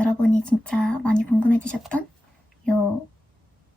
여러분이 진짜 많이 궁금해 주셨던 요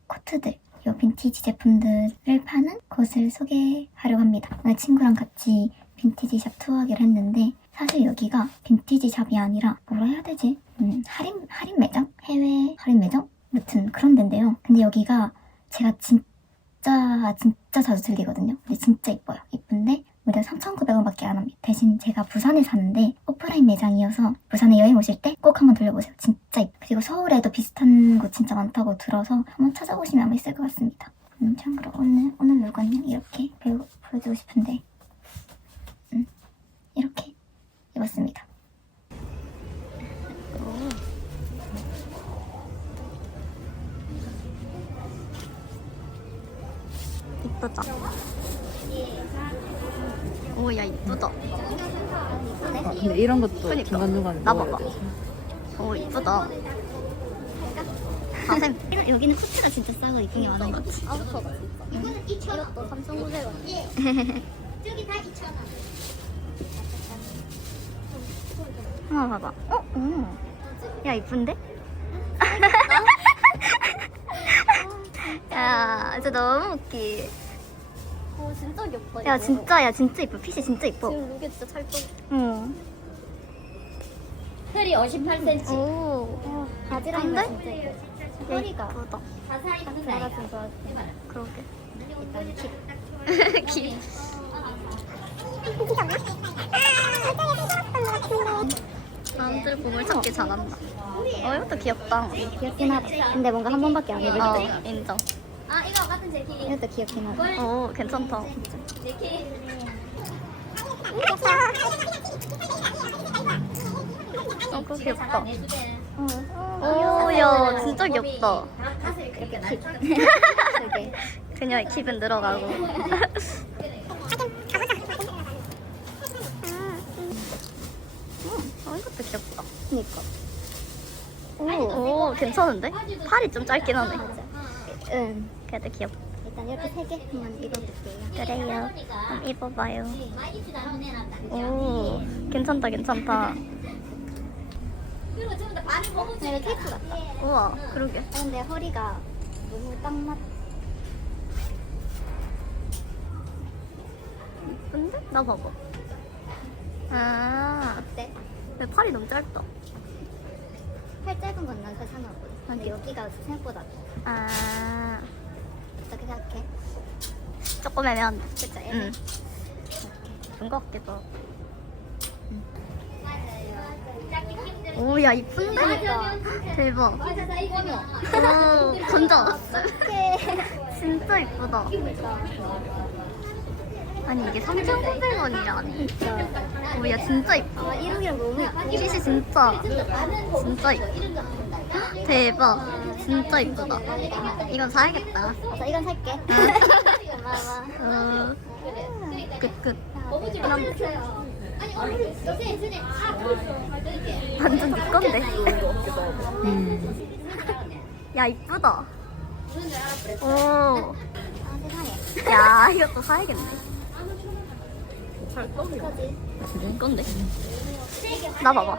코트들, 요 빈티지 제품들을 파는 곳을 소개하려고 합니다. 오늘 친구랑 같이 빈티지 샵 투어하기로 했는데 사실 여기가 빈티지 샵이 아니라 뭐라 해야 되지? 음, 할인 할인 매장? 해외 할인 매장? 무튼 그런 데인데요. 근데 여기가 제가 진짜 진짜 자주 들리거든요. 근데 진짜 이뻐요. 이쁜데 무려 3,900원밖에 안 합니다. 대신 제가 부산에 사는데 오프라인 매장이어서 부산에 여행 오실 때 꼭 한번 돌려보세요. 진짜 이뻐. 그리고 서울에도 비슷한 곳 진짜 많다고 들어서 한번 찾아보시면 아마 있을 것 같습니다. 음, 참고로 오늘 오늘 물건요 이렇게 보여, 보여주고 싶은데 이쁘다. 아, 근데 이런 것도 그니까. 중간중간 나 넣어야 봐봐. 돼. 오, 이쁘다. 아, 쌤, 여기는 코트가 진짜 싸고 이쁜 게 많은 것 같아. 아웃커가 이거는 2,000원 이것도 3,900원 저기 다 2,000원 한번 봐봐. 어? 어. 야, 이쁜데? 야, 진짜 너무 웃기. 오 진짜 귀엽다 야, 이거. 진짜, 야, 진짜 이뻐. 핏이 진짜 이뻐. 지금 이게 진짜 찰떡 응. 혈이 58cm 오. 안 진짜 예뻐 야, 허리가. 자세히 가슴 내가 좀 좋아해 그러게. 일단 키 기. 남들 보물 찾기 잘한다. 어, 이것도 귀엽다. 귀엽긴 하다. 근데 뭔가 한 번밖에 안 입을 어, 때 인정. 아 이거 키. 이것도 귀엽긴 하다. 오, 괜찮다. 내 키. 어, 그거 귀엽다. 내 주제. 오, 야, 진짜 귀엽다. 되게 그녀의 기분 늘어가고. 음, 어, 이것도 귀엽다. 그니까. 오, 오, 괜찮은데? 팔이 좀 짧긴 하네. 응. 그래도 귀엽다. 일단 이렇게 세 개 한번 입어볼게요. 그래요. 한번 입어봐요. 오, 괜찮다, 괜찮다. 먹어줘. 이거 테이프 같다. 우와, 그러게. 아, 근데 허리가 너무 딱 맞. 근데? 나 봐봐. 아, 어때? 왜 팔이 너무 짧다. 팔 짧은 건 난 상관없거든. 근데 여기가 생각보다 아, 어떻게 생각해? 조금이면, 그쵸? 응. 예쁜 것 같기도 하고. 오, 야, 이쁜데? 대박. 오, 왔어. 진짜 이쁘다. 아니, 이게 3,900원이라니. 오, 야, 진짜 이뻐. 아, 이름이랑 너무. 핏이 진짜, 진짜 이뻐. 대박. 진짜 이쁘다. 이건 사야겠다. 자, 이건 살게. 어, 끝, 끝. 어머니 만들었어요. 아니, 어머니, 선생님, 선생님. 아, 이렇게. 완전 네 건데. 음. 야, 이쁘다. 오. 아. 야, 이것도 사야겠네. 네 건데? 나 봐봐.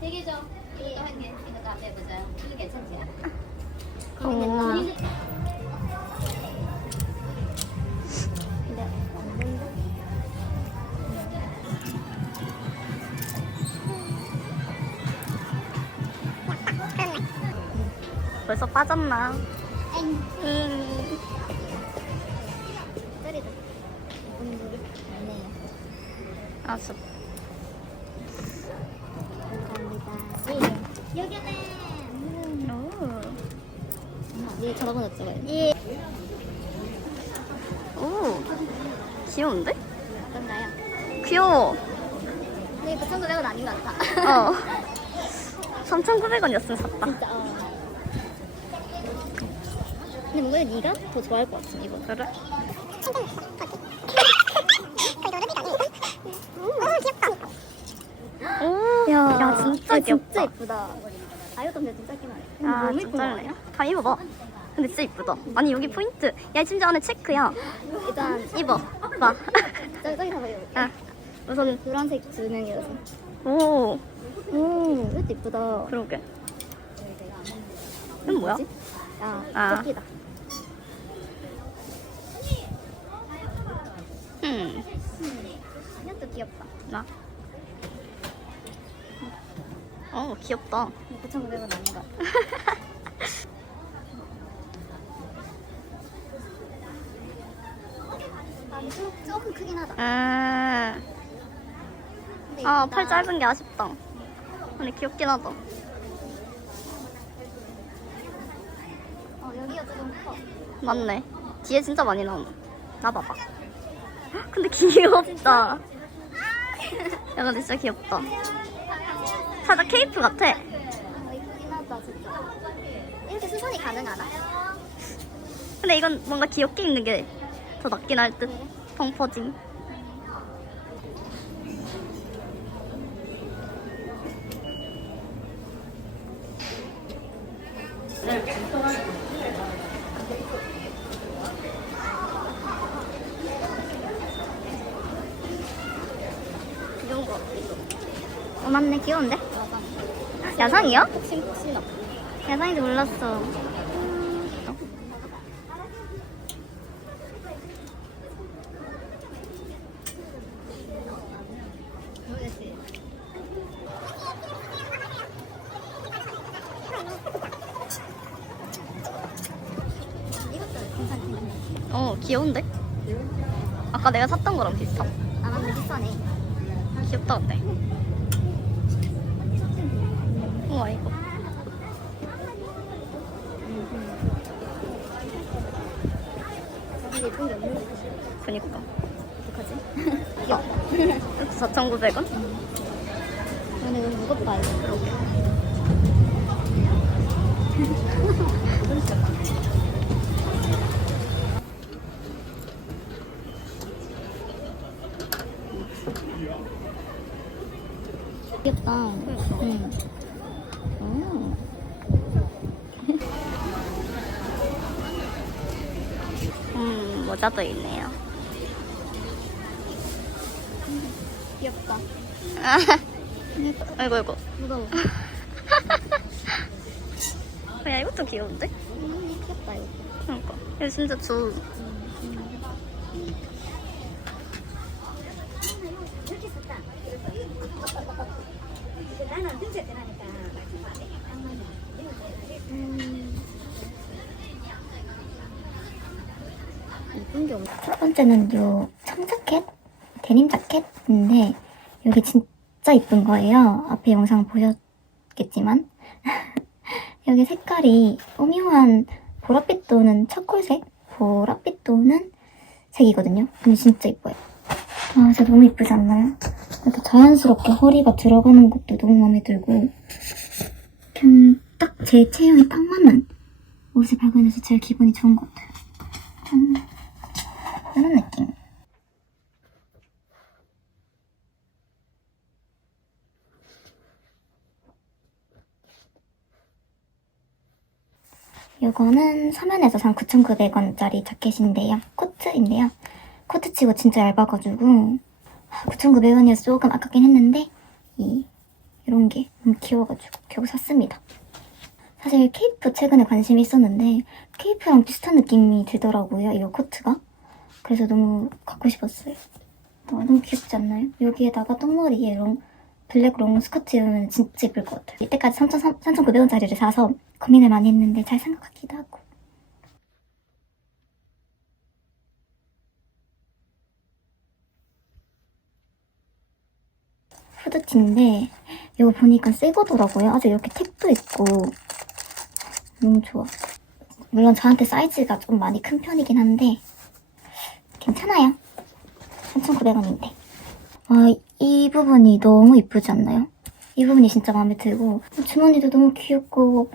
되게 좀 이거 한 개, 이거 앞에 보자. 이거 괜찮지? 오. 벌써 빠졌나? 오늘. 알았어. 감사합니다. 예. 여기는. 오. 네 전화번호 찍어요. 예. 오. 귀여운데? 어떤가요? 귀여워. 이거 9,900원 아닌 것 같아. 어. 3,900원이었으면 샀다. 진짜. 어. 근데 뭔가 네가 더 좋아할 것 같아 이거. 그래? 오. 야, 야 진짜 야, 귀엽다. 진짜 예쁘다. 아 짧긴 하네. 근데 아, 너무 예쁜 거 진짜 아니야? 다 입어봐. 근데 진짜 이쁘다. 아니 여기 포인트. 야 심지어 안에 체크야. 일단 입어. 봐. 저기 저기 가봐 요. 아, 우선 노란색 두 명이어서. 오. 오, 이것도 이쁘다. 그러게. 이건 뭐야? 아, 아. 토끼다. 음. 이것도 귀엽다. 나. 어 귀엽다. 9,900원 아닌가? 아, 좀, 조금 크긴 하다. 음. 근데 아. 팔 짧은 게 아쉽다. 근데 귀엽긴 하다. 어, 여기가 조금 커. 맞네. 뒤에 진짜 많이 나온다. 나 봐봐. 헉, 근데 귀엽다. 야, 근데 진짜 귀엽다. 살짝 케이프 같아. 어, 이쁘긴 하다, 진짜. 이렇게 수선이 가능하나? 근데 이건 뭔가 귀엽게 입는 게 더 낫긴 할 듯. 펑퍼짐. 이런 거. 어, 맞네. 귀여운데? 야상이야? 폭신폭신한. 야상인지 몰랐어. 어, 귀여운데? 아까 내가 샀던 거랑 비슷하. 아, 맞네, 비싸네. 귀엽다, 근데. 우와, 이거. 되게 예쁜 게 없는데. 그니까. 어떡하지? 야, 4,900원? 근데 너무 무겁다, 이거. 그러게. 귀엽다. 응. 오. 음, 모자도 있네요. 귀엽다. 아이고, 아이고. 무거워. 어, 야, 이것도 귀여운데? 음, 귀엽다, 이거. 그러니까. 이거 진짜 좋은. 이쁜 게 없네. 첫 번째는 요 청자켓, 데님 자켓인데 여기 진짜 이쁜 거예요. 앞에 영상 보셨겠지만 여기 색깔이 오묘한 보랏빛 도는 차콜색, 보랏빛 도는 색이거든요. 근데 진짜 이뻐요. 아, 진짜 너무 이쁘지 않나요? 이렇게 자연스럽게 허리가 들어가는 것도 너무 마음에 들고 그냥 딱 제 체형에 딱 맞는 옷을 발견해서 제일 기분이 좋은 것 같아요. 짠. 이런 느낌. 이거는 서면에서 산 9,900원짜리 자켓인데요. 코트인데요. 코트 치고 진짜 얇아가지고 9,900원이어서 조금 아깝긴 했는데 이 이런 게 너무 귀여워가지고 결국 샀습니다. 사실 케이프 최근에 관심이 있었는데 케이프랑 비슷한 느낌이 들더라고요. 이거 코트가. 그래서 너무 갖고 싶었어요. 어, 너무 귀엽지 않나요? 여기에다가 똥머리에 롱, 블랙 롱 스커트 입으면 진짜 예쁠 것 같아요. 이때까지 3,900원짜리를 사서 고민을 많이 했는데 잘 생각하기도 하고. 후드티인데 이거 보니까 새 거더라고요. 아직 이렇게 탭도 있고 너무 좋아. 물론 저한테 사이즈가 좀 많이 큰 편이긴 한데 괜찮아요. 3,900원인데. 아, 이 부분이 너무 이쁘지 않나요? 이 부분이 진짜 마음에 들고 주머니도 너무 귀엽고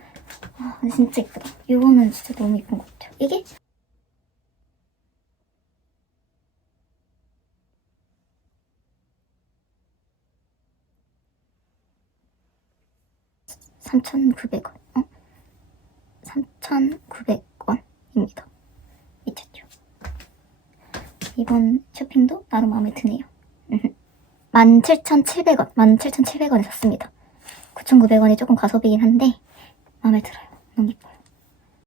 아, 진짜 이쁘다. 이거는 진짜 너무 이쁜 것 같아요. 이게 (3,900원) 어? (3,900원입니다) 미쳤죠? 이번 쇼핑도 나름 마음에 드네요. 17,700원, 17,700원에 샀습니다. 9,900원이 조금 가성비긴 한데 마음에 들어요. 너무 이뻐요.